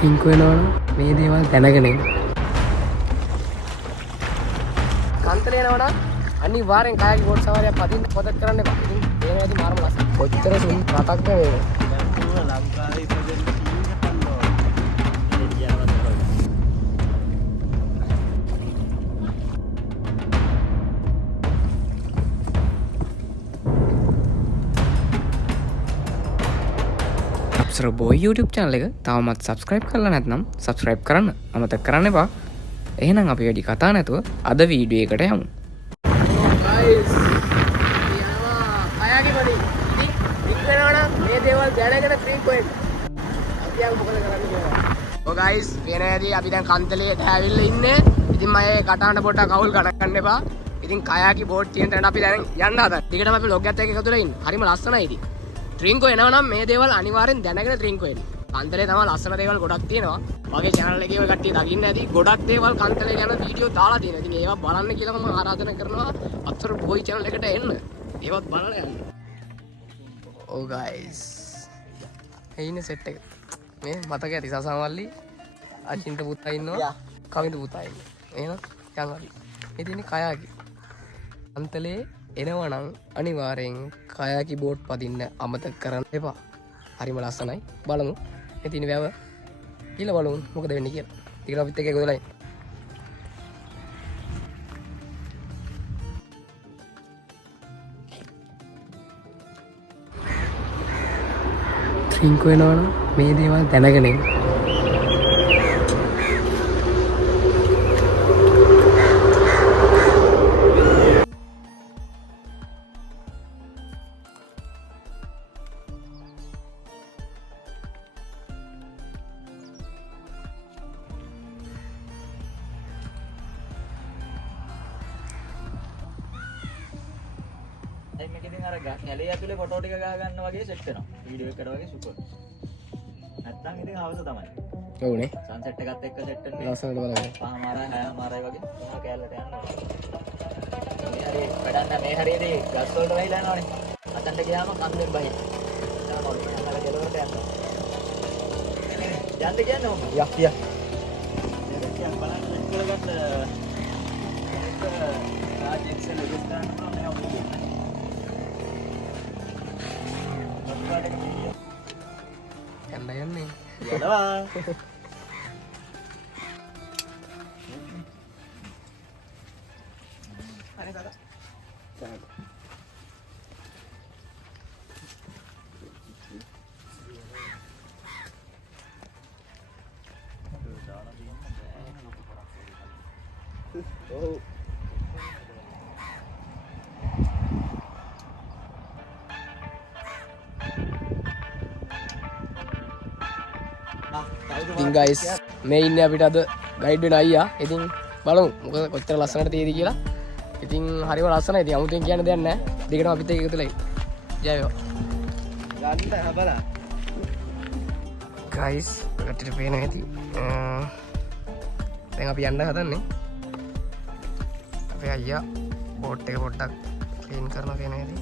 ශ්‍රින්ක් වෙනවනම් මේ දේවල් දැනගෙන කන්තලේ යනවනම් අනිවාර්යෙන් කායගේ බෝට් සවාරියක් පදින්න පොතක් කරන්න එපා. ඉතින් ඒ වේදී මාරම ලස්සන. කොච්චර සුන් රටක්ද මේක. ලංකාවේ ඉපදෙන්න බෝයි YouTube channel එක තවමත් subscribe කරලා නැත්නම් subscribe කරන්න අමතක කරන්න එපා. එහෙනම් අපි වැඩි කතා නැතුව අද වීඩියෝ එකට යමු. guys යනවා අයගේ බඩි. ඉතින් රික් වෙනවනම් මේ දේවල් දැනගෙන ක්‍රීම් කොහෙද? අපි යමු මොකද කරන්නේ කියලා. ඔව් guys වෙනදී අපි දැන් කන්තලේට ඇවිල්ලා ඉන්නේ. ඉතින් මම මේ කටහඬ පොඩ්ඩක් අවුල් ගන්න එපා. ඉතින් කයාකි බෝට් තියෙන තැනට අපි දැන් යන්න හදන්නේ. ටිකටම අපි vlog එකත් එක්ක එකතු වෙලා ඉන්නේ. හරිම ලස්සනයි ඉතින්. ට්‍රින්කෝ එනවනම් මේ දේවල් අනිවාර්යෙන් දැනගෙන ට්‍රින්කෝ එන්න. කන්තලේ තමයි ලස්සන දේවල් ගොඩක් තියෙනවා. මගේ channel එකේ ඔය කට්ටිය දකින්න ඇති. ගොඩක් දේවල් කන්තලේ ගැන වීඩියෝ දාලා තියෙනවා. ඉතින් ඒවා බලන්න කියලා මම ආරාධනා කරනවා. අතර බොයි channel එකට එන්න. ඒවත් බලලා යන්න. Oh guys. එයිනේ සෙට් එක. මේ මතක ඇති සසමල්ලි අචින්ත පුතා ඉන්නවා. කවින්ද පුතා ඉන්නවා. එහෙනම් යන් අපි. ඉතින් කයාකි. කන්තලේ එනවනම් අනිවාර්යෙන් කයාකි බෝට් පදින්න අමතක කරන්න එපා. හරිම ලස්සනයි. බලමු. ඉතින් වැව කියලා බලමු මොකද වෙන්නේ කියලා. ටිකට අපිත් එක්ක එකතු වෙලා ඉන්න. ට්‍රින්ක් වෙනවනම් මේ දේවල් දැනගෙන ඉන්න. මේක ඉතින් අර කැලේ ඇතුලේ ෆොටෝ ටික ගහ ගන්න වගේ සෙට් වෙනවා. වීඩියෝ එකකට වගේ සුපර්. නැත්තම් ඉතින් හවස තමයි. ඔව්නේ. සන්සෙට් එකත් එක්ක සෙට් වෙන්නේ. ලස්සනට බලන්න. 5මාරයි 6මාරයි වගේ මොන කැලලට යනවා. මේ හරිය වැඩක් නැහැ. මේ හරියදී ගස් වලට වෙයිලා යනවනේ. අතන්ට ගියාම කන්දෙන් බහින්න. එතන මොකද අර කෙලවරට යනවා. යන්න කියන්නේ මොකක්ද? යක් යක්. මේක බලන්න කරගත්ත ඒක රාජෙක්සල් විස්තරන කරනවා මේ ඔබ යන්න යන්නේ. යනවා. අනේ දාදා. ඔව්. ඉතින් guys මේ ඉන්නේ අපිට අද ගයිඩ් වෙන අයියා. ඉතින් බලමු මොකද කොච්චර ලස්සනට තියෙදි කියලා. ඉතින් හරිම ලස්සනයි. ඉතින් 아무තෙන් කියන්න දෙයක් නැහැ. දෙකටම අපිත් එක්ක එකතුලා ඉන්න. ජය වේවා. ගන්න හබලා. guys කට්ටියට පේන ඇති. දැන් අපි යන්න හදන්නේ. අපේ අයියා බෝට් එක පොඩ්ඩක් ක්ලීන් කරනවා කියන හැටි.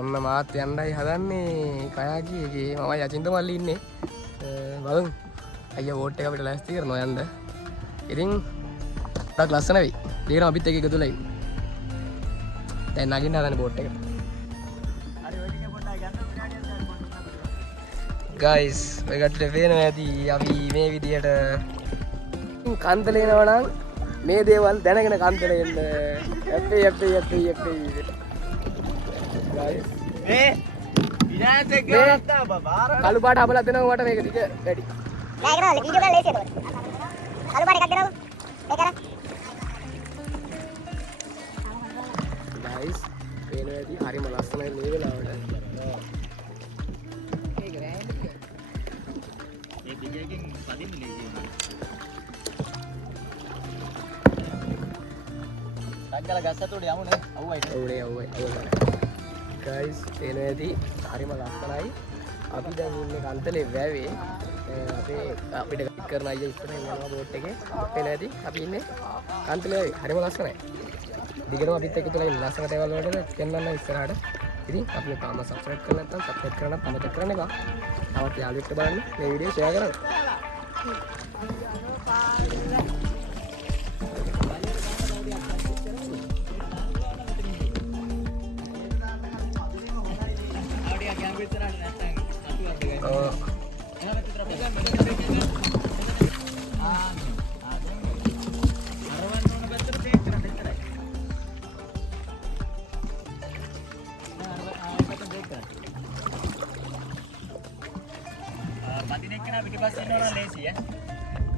ඔන්න මාත් යන්නයි හදන්නේ කයාකියගේ මමයි අචින්ත මල්ලි ඉන්නේ. බලමු අයියා බෝට් එක අපිට ලෑස්ති කරනවා යන්න. ඉතින් ඩක් ලස්සන වෙයි. දෙකම අපිත් එක්ක එකතුලා ඉන්න. දැන් නගින්න හදන්නේ බෝට් එකට. guys ඔය කට්ටියට පේනවා ඇති අපි මේ විදියට කන්තලේ යනවා නම් මේ දේවල් දැනගෙන කන්තලේ එන්න. යප්පේ guys විනාශ කරත්තා බාර කළු පාට අපලක් දෙනවා මට මේක ටික වැඩි. නෑ ඒක නෝ වීඩියෝ කරලා ලේසියි ඒක. කළු පාට එකක් දෙනවා. ඒක අර. guys පේනවා ඇති හරිම ලස්සනයි මේ වෙලාවට. පදින්න ලේසි වෙනවා. සංකල ගස්සට උඩ යමු නේ. අවුවයි. අවුයි. ගයිස් එනේදී හරිම ලස්සනයි. අපි දැන් ඉන්නේ කන්තලේ වැවේ. අපිට කරන අය ඉස්සරහින් යනවා බෝට් එකේ. එනේදී අපි ඉන්නේ කන්තලේ වැවේ. හරිම ලස්සනයි. දිගටම අපිත් එක්ක තුලා ඉන්න ලස්සන දේවල් වලට පෙන්වන්න ඉස්සරහට. ඉතින් අපි තාම සබ්ස්ක්‍රයිබ් කරලා නැත්නම් සබ්ස්ක්‍රයිබ් කරන්න අමතක කරන්න එපා. තවත් යාළුවෙක්ට බලන්න මේ වීඩියෝ ෂෙයා කරන්න.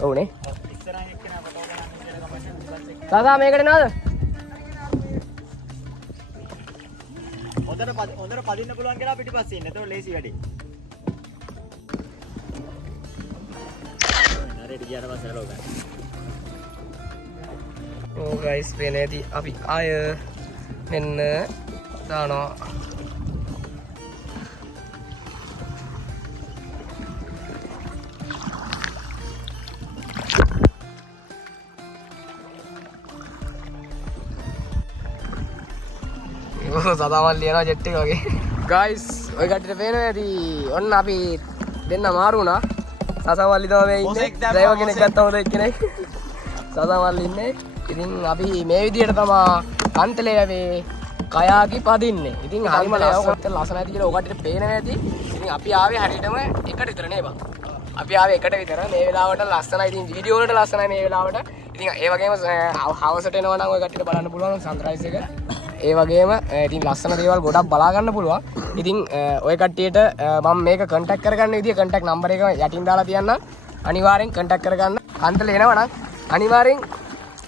ඕනේ තාතා මේකට නේද හොඳට පදින්න පුළුවන් කියලා පිටිපස්සේ ඉන්න. ඒතකොට ලේසි වැඩි. හරියට ගියාට පස්සේ හලෝ ගන්න. ඕ ගයිස් වෙනේදී අපි ආය මෙන්න දානවා. සතාමල් ලියනවා ජෙට් එක වගේ. ගයිස් ඔය කට්ටියට පේනවා ඇති. ඔන්න අපි දෙන්න මාරු වුණා. සතාමල්ලි තමයි ඉන්නේ. ඩ්‍රයිවර් කෙනෙක් ගත්තා හොඳ එක්කෙනෙක්. සතාමල්ලි ඉන්නේ. ඉතින් අපි මේ විදිහට තමයි කන්තලේ වැවේ කයාකි පදින්නේ. ඉතින් හරිම ලස්සන ඇති කියලා ඔය කට්ටියට පේනවා ඇති. ඉතින් අපි ආවේ හරියටම එකට විතර නේ බං. අපි ආවේ එකට විතර. මේ වෙලාවට ලස්සනයි. ඉතින් වීඩියෝ වලට ලස්සනයි මේ වෙලාවට. ඉතින් ඒ වගේම හවසට එනවා නම් ඔය කට්ටියට බලන්න පුළුවන් සන්රයිස් එක. ඒ වගේම ඉතින් ලස්සන දේවල් ගොඩක් බලා ගන්න පුළුවන්. ඉතින් ඔය කට්ටියට මම මේක කන්ටැක්ට් කරගන්න විදිය කන්ටැක්ට් නම්බර් එක යටින් දාලා තියන්නම්. අනිවාර්යෙන් කන්ටැක්ට් කරගන්න. කන්තලේ එනවා නම් අනිවාර්යෙන්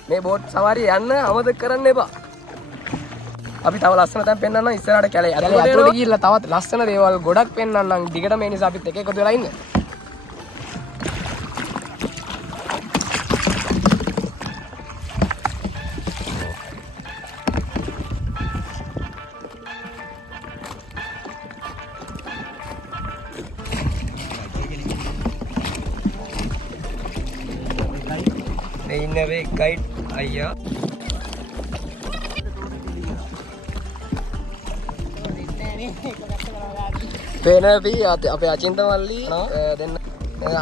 මේ බෝට් සවාරිය යන්න අමතක කරන්න එපා. අපි තව ලස්සන තැන් පෙන්වන්නම් ඉස්සරහට කැලේ. අතට ගිහිල්ලා තවත් ලස්සන දේවල් ගොඩක් පෙන්වන්නම්. දිගට මේ නිසා අපිත් එක එකතු වෙලා ඉන්න. ඉන්නවේ ගයිඩ් අයියා පේනවි අපේ අචින්ත මල්ලි දෙන්න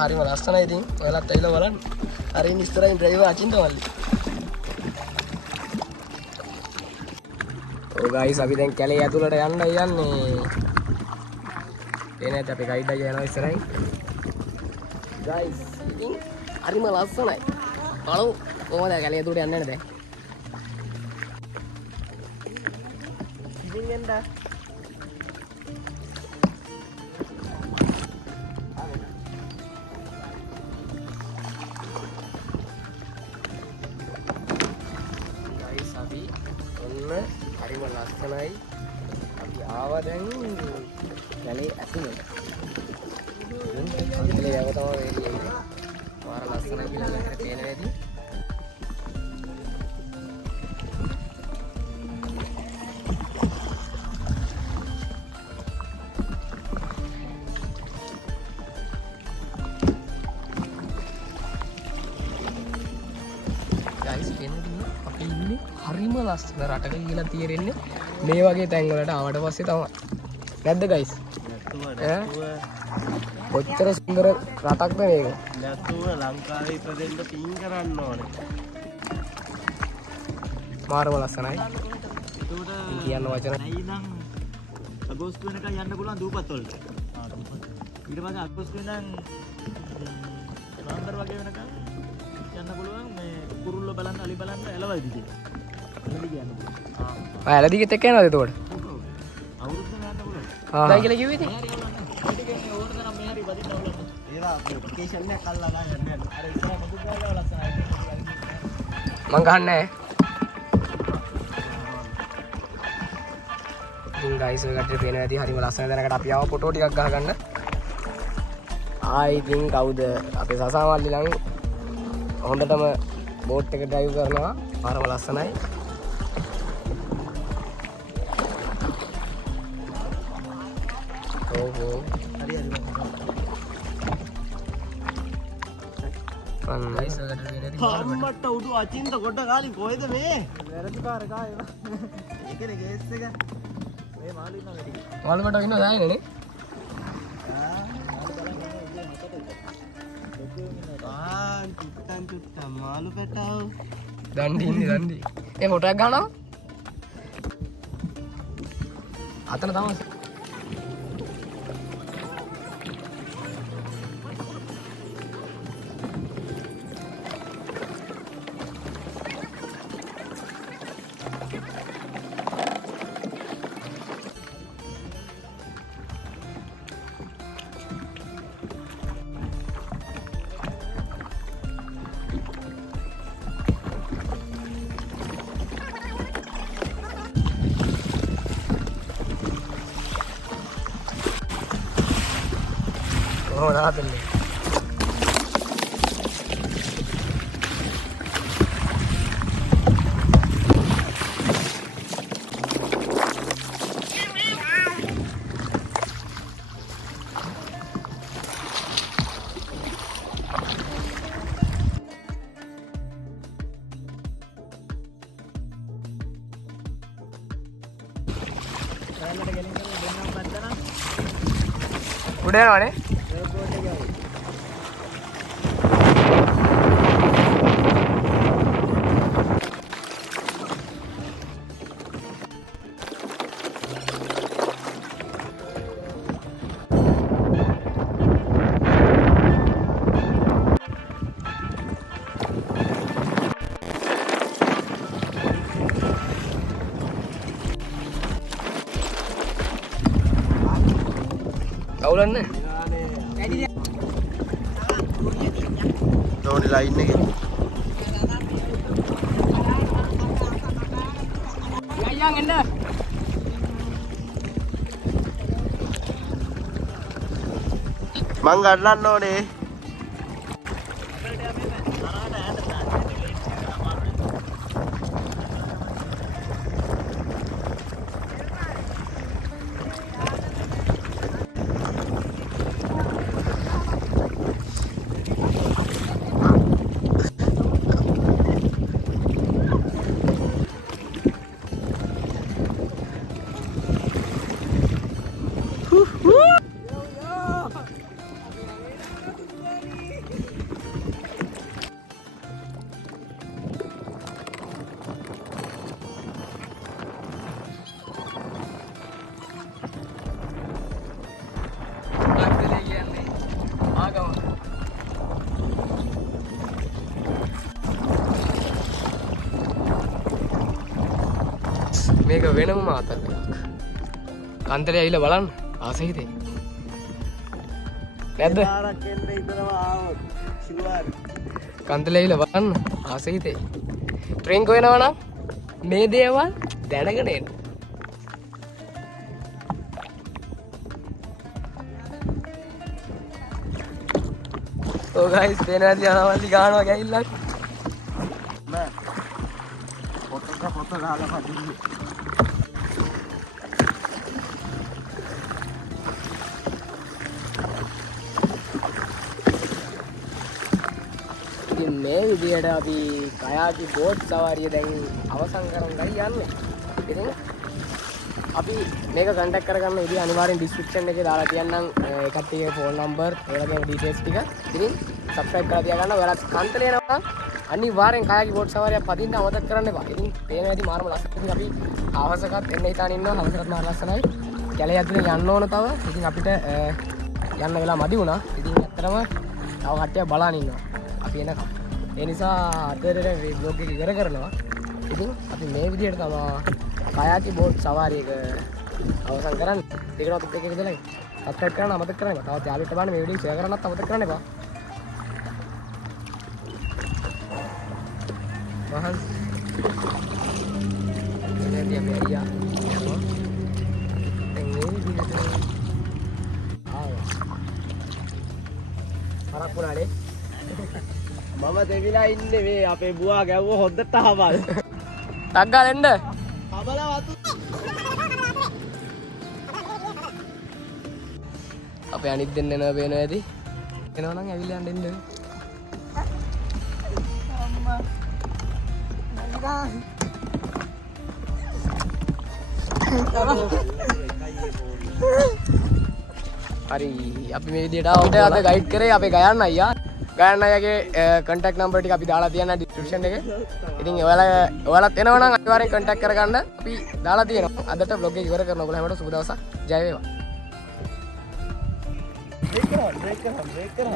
හරිම ලස්සනයි. ඉතින් ඔයාලත් ඇවිල්ලා බලන්න. හරින් ඉස්සරහින් ඩ්‍රයිවර් අචින්ත මල්ලි. ඔය ගයිස් අපි දැන් කැලේ ඇතුළට යන්න යන්නේ. එනේත් අපේ ගයිඩ් අයියා යනවා ඉස්සරහින්. ගයිස් ඉතින් හරිම ලස්සනයි. බලමු කොහොමද කැලේ ඇතුළට යන්න යන්නේ දැන්. ඉතින් එන්න ගයිස් අපි ඔන්න හරිම ලස්සනයි. අපි ආවා දැන් කැලේ ඇතුළට. කැලේ යව තමයි වෙන්නේ. මාර ලස්සනයි කියලා ලැහැර පේන වෙදී. ගයිස් කියන්නේ අපි ඉන්නේ හරිම ලස්සන රටක කියලා තීරෙන්නේ මේ වගේ තැන් වලට ආවට පස්සේ තමයි. නැද්ද ගයිස්? කොච්චර සුන්දර රටක්ද මේක. නැතුව ලංකාවේ ඉපදෙන්න පින් කරන්න ඕනේ. මාරම ලස්සනයි. කියන්න වචන නැයි නම් අගෝස්තු වෙනකන් යන්න පුළුවන් දූපත් වලට. ඊට පස්සේ අගෝස්තු වෙනන් නවම්බර් වගේ වෙනකන් යන්න පුළුවන් මේ කුරුල්ල බලන්න අලි බලන්න එළවයි දිගේ. එළවි කියන්න පුළුවන්. ඇලදිගෙත් එක්ක යනවද එතකොට? අවුරුද්දක් යන්න පුළුවන්. දැන් කියලා කිව්වේ ඉතින්. ඒවා ලොකේෂන් එක අල්ලලා ගන්න යන්න. අර ඉස්සරහ මොකද ගාලා ලස්සනයි. මං ගහන්නේ ඉතින් ගයිස් ඔය කට්ටිය පේනවා ඇති හරිම ලස්සන දැනකට අපි ආව ෆොටෝ ටිකක් ගහගන්න. ඉතින් කවුද අපේ සසාමල්ලි ළඟ හොඳටම බෝට් එක ඩ්‍රයිව් කරනවා. පාරම ලස්සනයි. අම්මට උඩු අචින්ත කොට කාලින් කොහෙද මේ? වැරදි පාර කායේ. ඒකනේ ගේස් එක. මේ මාළු ඉන්නවා මේ ටික. මාළු කට ඉන්නව දායනේ. චුට්ටන් මාළු පැටව. දණ්ඩි ඉන්නේ දණ්ඩි. ඒ ෆොටෝ එකක් ගන්නවා. අතන තමයි. Oh, nada, udah mana? Kaulan na. Doon lain එකේ. Yang enda. මං ගන්නන්න ඕනේ. මේක වෙනම මාතක්. කන්තරේ ඇවිල්ලා බලන්න ආසයි හිතේ. නැද්ද? පාරක් එන්න ඉතනවා ආවොත්. සිල්වාරි. කන්තරේ ඇවිල්ලා බලන්න ආසයි හිතේ. ට්‍රෙන් කොයනවා නම් මේ දේවල් දැනගෙන එන්න. ඔව් ගයිස් පේනවාද යනවල්ලි ගහනවා ගෑවිල්ලා. නෑ. ෆොටෝ ගහලා පදින්න. මේ විදියට අපි කයාකි බෝට් සවාරිය දැන් අවසන් කරන් ගයි යන්නේ. ඉතින් අපි මේක කන්ටැක්ට් කරගන්න විදිය අනිවාර්යෙන් ඩිස්ක්‍රිප්ෂන් එකේ දාලා තියන්නම් ඒ කට්ටියගේ ෆෝන් නම්බර් ඒ වගේම ඩීටේල්ස් ටික. ඉතින් සබ්ස්ක්‍රයිබ් කරලා තියාගන්න. ඔයාලා කන්තලේ යනවා නම් අනිවාර්යෙන් කයාකි බෝට් සවාරියක් පදින්න අමතක කරන්න එපා. ඉතින් පේන ඇති මාරම ලස්සනයි. අපි අවසකත් එන්න හිතාන ඉන්නවා. අවසකත් මාර ලස්සනයි. කැලේ ඇතුලේ යන්න ඕන තව. ඉතින් අපිට යන්න වෙලා මදි වුණා. ඉතින් ඇත්තටම තව කට්ටියක් බලන් ඉන්නවා. අපි එනකම්. ඒ නිසා අදට vlog එක ඉවර කරනවා. ඉතින් අපි මේ විදිහට තමයි කයාකි බෝට් සවාරියක අවසන් කරන්නේ. ඒකවත් අපිට එකක දෙලයි. සබ්ස්ක්‍රයිබ් කරන්න අමතක කරන්න එපා. තවත් යාළුවන්ට බලන්න මේ වීඩියෝ ෂෙයා කරන්නත් අමතක කරන්න එපා. මහන් ඉතින් අපි අයියා යනවා. දැන් මේ විදිහට ආවා. අප්පුනානේ. මම දෙවිලා ඉන්නේ මේ අපේ බුවා ගැව්ව හොද්දට ආවල්. ටක් ගාලා එන්න. කබල වතු. අපේ අනිත් දෙන්න එනවා පේනවා ඇති. එනවා නම් ඇවිල්ලා යන්න එන්න. හරි අපි මේ විදිහට ආවොත් අද ගයිඩ් කරේ අපේ ගයන්න අයියා. ගයන්න අයියාගේ contact number ටික අපි දාලා තියන්න description එකේ. ඉතින් ඔයාලත් එනවා නම් අනිවාර්යෙන් contact කරගන්න. අපි දාලා තියෙනවා. අදට vlog එක ඉවර කරනවා. ඔයගොල්ලෝ හැමෝටම සුබ දවසක්. ජය වේවා. break කරා.